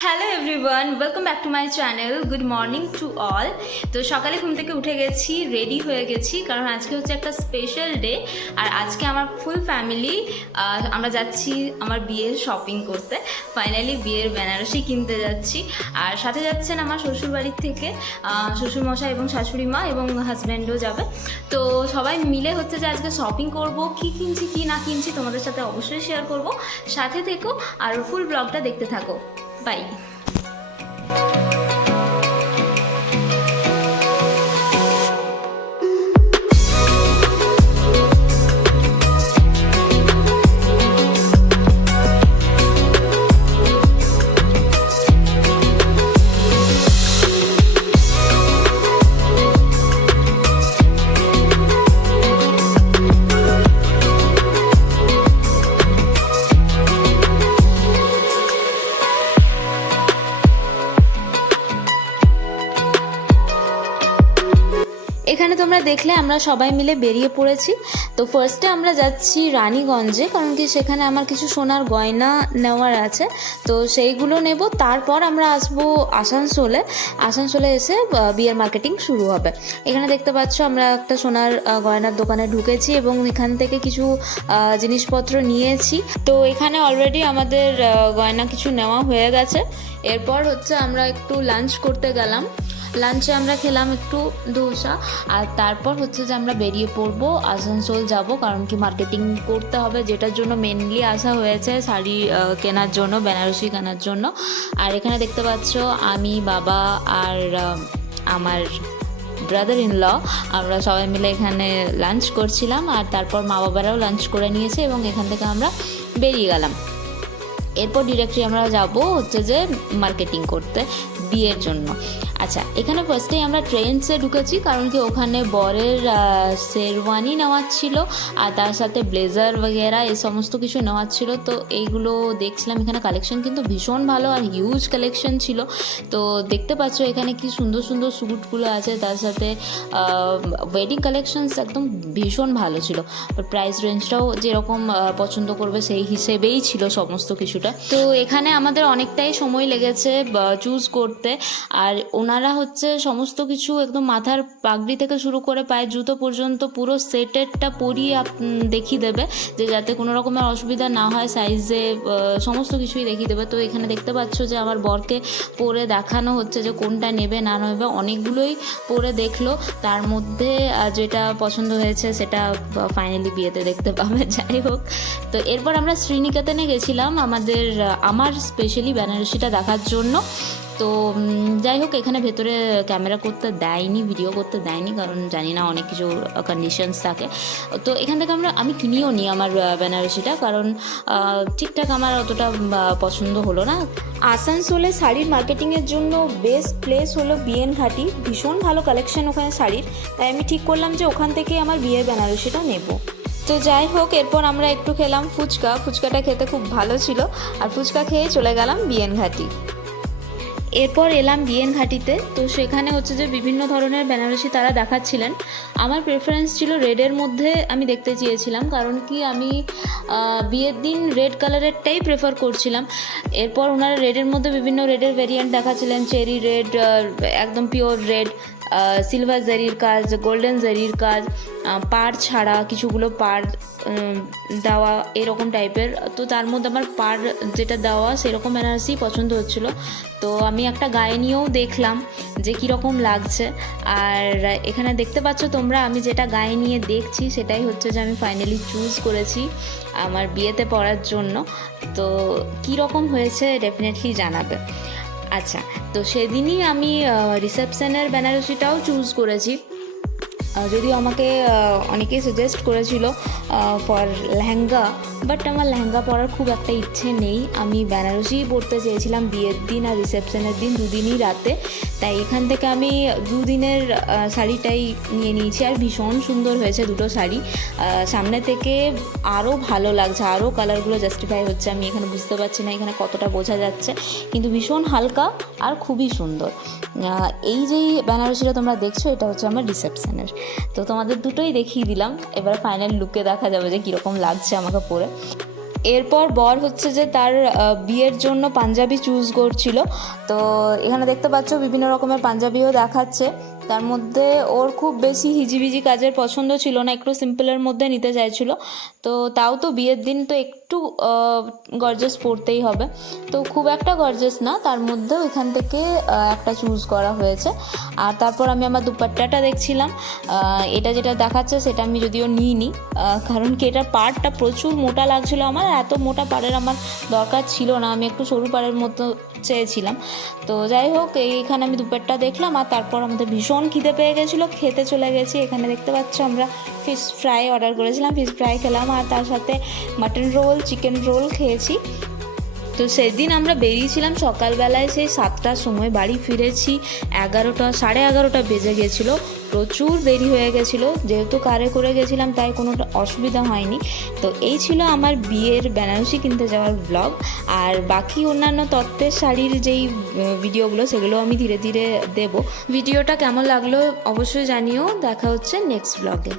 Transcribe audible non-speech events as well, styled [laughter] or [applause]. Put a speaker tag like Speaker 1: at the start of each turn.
Speaker 1: Hello everyone welcome back to my channel good morning to all তো সকালে ঘুম থেকে উঠে গেছি রেডি হয়ে গেছি কারণ আজকে হচ্ছে একটা স্পেশাল ডে আর আজকে আমার ফুল ফ্যামিলি আমরা যাচ্ছি আমার বিয়ের শপিং করতে। ফাইনালি বিয়ের বেনারসি কিনতে যাচ্ছি। আর সাথে যাচ্ছেন আমার শ্বশুরবাড়ির থেকে আহ, শ্বশুরমশাই এবং শাশুড়ি মা এবং হাজব্যান্ডও যাবে। তো সবাই মিলে হচ্ছে যে আজকে শপিং করব কি কিনছি কি না কিনছি তোমাদের সাথে অবশ্যই শেয়ার করব। সাথে থেকো আর ফুল ব্লগটা দেখতে থাকো। 拜 এখানে তোমরা দেখলে আমরা সবাই মিলে বেরিয়ে পড়েছি। তো ফার্স্টে আমরা যাচ্ছি রানীগঞ্জে, কারণ কি সেখানে আমার কিছু সোনার গয়না নেওয়ার আছে। তো সেইগুলো নেব, তারপর আমরা আসব আসানসোলে। আসানসোলে এসে বিয়ের মার্কেটিং শুরু হবে। এখানে দেখতে পাচ্ছ আমরা একটা সোনার গয়নার দোকানে ঢুকেছি এবং এখান থেকে কিছু জিনিসপত্র নিয়েছি। তো এখানে অলরেডি আমাদের গয়না কিছু নেওয়া হয়ে গেছে। এরপর হচ্ছে আমরা একটু লাঞ্চ করতে গেলাম। লাঞ্চে আমরা খেলাম একটু ধোসা আর তারপর হচ্ছে যে আমরা বেরিয়ে পড়ব, আসানসোল যাব, কারণ কি মার্কেটিং করতে হবে, যেটার জন্য মেনলি আসা হয়েছে শাড়ি কেনার জন্য, বেনারসি কেনার জন্য। আর এখানে দেখতে পাচ্ছ আমি, বাবা আর আমার ব্রাদার ইন ল আমরা সবাই মিলে এখানে লাঞ্চ করছিলাম, আর তারপর মা বাবারাও লাঞ্চ করে নিয়েছে এবং এখান থেকে আমরা বেরিয়ে গেলাম। এরপর ডিরেক্টলি আমরা যাব হচ্ছে যে মার্কেটিং করতে, বিয়ের জন্য। আচ্ছা এখানে ফার্স্টেই আমরা ট্রেন্ডসে ঢুকেছি, কারণ কি ওখানে বরের শেরওয়ানি নেওয়ার ছিল, আর তার সাথে ব্লেজার বগেরা এই সমস্ত কিছু নেওয়ার ছিল। তো এইগুলো দেখছিলাম, এখানে কালেকশন কিন্তু ভীষণ ভালো আর হিউজ কালেকশন ছিল। তো দেখতে পাচ্ছ এখানে কি সুন্দর সুন্দর স্যুটগুলো আছে, তার সাথে ওয়েডিং কালেকশনস একদম ভীষণ ভালো ছিল। প্রাইস রেঞ্জটাও যেরকম পছন্দ করবে সেই হিসেবেই ছিল সমস্ত কিছুটা। তো এখানে আমাদের অনেকটাই সময় লেগেছে চুজ করতে। আর ওনারা হচ্ছে সমস্ত কিছু একদম মাথার পাগড়ি থেকে শুরু করে পায়ের জুতো পর্যন্ত পুরো সেটেরটা পরিয়ে দেখিয়ে দেবে যে যাতে কোনো রকমের অসুবিধা না হয় সাইজে সমস্ত কিছুই দেখিয়ে দেবে। তো এখানে দেখতে পাচ্ছ যে আমার বরকে পরে দেখানো হচ্ছে যে কোনটা নেবে, না নেবে। অনেকগুলোই পরে দেখল। তার মধ্যে যেটা পছন্দ হয়েছে সেটা ফাইনালি বিয়েতে দেখতে পাবে। [laughs] যাই হোক। তো এরপর আমরা শ্রীনিকেতনে গেছিলাম আমাদের আমার স্পেশালি বেনারসিটা দেখার জন্য। তো যাই হোক এখানে ভেতরে ক্যামেরা করতে দেয়নি, ভিডিও করতে দেয়নি, কারণ জানি না অনেক কিছু কন্ডিশনস থাকে। তো, এখান থেকে আমরা, আমি কিনিও নি আমার বেনারসিটা, কারণ ঠিকঠাক আমার অতটা পছন্দ হলো না। আসানসোলে শাড়ির মার্কেটিংয়ের জন্য বেস্ট প্লেস হলো বিএন ঘাটি। ভীষণ ভালো কালেকশন ওখানে শাড়ির। তাই আমি ঠিক করলাম যে ওখান থেকে আমার বিয়ের বেনারসিটা নেব। তো যাই হোক এরপর আমরা একটু খেলাম ফুচকা। ফুচকাটা খেতে খুব ভালো ছিল। আর ফুচকা খেয়ে চলে গেলাম বিএন ঘাটি। এরপর এলাম বিএন ঘাটিতে তো সেখানে হচ্ছে যে বিভিন্ন ধরনের বেনারসি তারা দেখাচ্ছিলেন। আমার প্রেফারেন্স ছিল রেডের মধ্যে আমি দেখতে চেয়েছিলাম, কারণ কি আমি বিয়ের দিন রেড কালারেরটাই প্রেফার করছিলাম। এরপর ওনারা রেডের মধ্যে বিভিন্ন রেডের ভেরিয়েন্ট দেখাচ্ছিলেন চেরি রেড একদম পিওর রেড সিলভার জারির কাজ গোল্ডেন জারির কাজ পাড় ছাড়া কিছুগুলো পাড় দেওয়া এরকম টাইপের তো তার মধ্যে আমার পাড় যেটা দেওয়া সেরকম বেনারসি পছন্দ হচ্ছিল। তো আমি একটা গায়ে নিয়েও দেখলাম যে কীরকম লাগছে। আর এখানে দেখতে পাচ্ছ তোমরা, আমি যেটা গায়ে নিয়ে দেখছি সেটাই হচ্ছে যে আমি ফাইনালি চুজ করেছি আমার বিয়েতে পড়ার জন্য। তো কী রকম হয়েছে ডেফিনেটলি জানাবে। আচ্ছা তো সেদিনই আমি রিসেপশনের বেনারসিটাও চুজ করেছি। যদিও আমাকে অনেকে অনেকেই সাজেস্ট করেছিল ফর লেহেঙ্গা বাট আমার লেহেঙ্গা পরার খুব একটা ইচ্ছে নেই। আমি বেনারসিই পরতে চেয়েছিলাম বিয়ের দিন আর রিসেপশনের দিন দুদিনই রাতে। তাই এখান থেকে আমি দুদিনের শাড়িটাই নিয়ে নিয়েছি আর ভীষণ সুন্দর হয়েছে দুটো শাড়ি। সামনে থেকে আরও ভালো লাগছে আরও কালারগুলো জাস্টিফাই হচ্ছে, আমি এখানে বুঝতে পারছি না এখানে কতটা বোঝা যাচ্ছে। কিন্তু ভীষণ হালকা আর খুবই সুন্দর। এই যেই বেনারসিটা তোমরা দেখছ, এটা হচ্ছে আমার রিসেপশনের তো তোমাদের দুটোই দেখিয়ে দিলাম, এবার ফাইনাল লুকে দেখা যাবে যে কীরকম লাগছে আমাকে পরে। এরপর বর হচ্ছে যে তার বিয়ের জন্য পাঞ্জাবি চুজ করছিল। তো এখানে দেখতে পাচ্ছ বিভিন্ন রকমের পাঞ্জাবিও দেখাচ্ছে। তার মধ্যে ওর খুব বেশি হিজিবিজি কাজের পছন্দ ছিল না একটু সিম্পলের মধ্যে নিতে চাইছিল। তো তাও তো বিয়ের দিন তো একটু গর্জেস পরতেই হবে। তো খুব একটা গর্জেস না তার মধ্যেও এখান থেকে একটা চুজ করা হয়েছে। আর তারপর আমি আমার দুপাট্টাটা দেখছিলাম এটা যেটা দেখাচ্ছে সেটা আমি যদিও নিইনি আহ, কারণ কি এটার পাড়টা প্রচুর মোটা লাগছিল আমার এত মোটা পাড়ের আমার দরকার ছিল না। আমি একটু সরু পাড়ের মতো চেয়েছিলাম। তো যাই হোক, এইখানে আমি দুপেটটা দেখলাম আর তারপর আমাদের ভীষণ খিদে পেয়ে গেছিল। খেতে চলে গেছি। এখানে দেখতে পাচ্ছ আমরা ফিশ ফ্রাই অর্ডার করেছিলাম ফিশ ফ্রাই খেলাম আর তার সাথে মাটন রোল চিকেন রোল খেয়েছি। তো সেদিন আমরা বেরিয়েছিলাম সকালবেলায় সেই সাতটার সময়, বাড়ি ফিরেছি এগারোটা, সাড়ে এগারোটা বেজে গেছিল। প্রচুর দেরি হয়ে গেছিল, যেহেতু কারে করে গেছিলাম তাই কোনো অসুবিধা হয়নি। তো এই ছিল আমার বিয়ের বেনারসি কিনতে যাওয়ার ব্লগ আর বাকি অন্যান্য তত্ত্বের শাড়ির যেই ভিডিওগুলো সেগুলো আমি ধীরে ধীরে দেব। ভিডিওটা কেমন লাগল অবশ্যই জানিও। দেখা হচ্ছে নেক্সট ব্লগে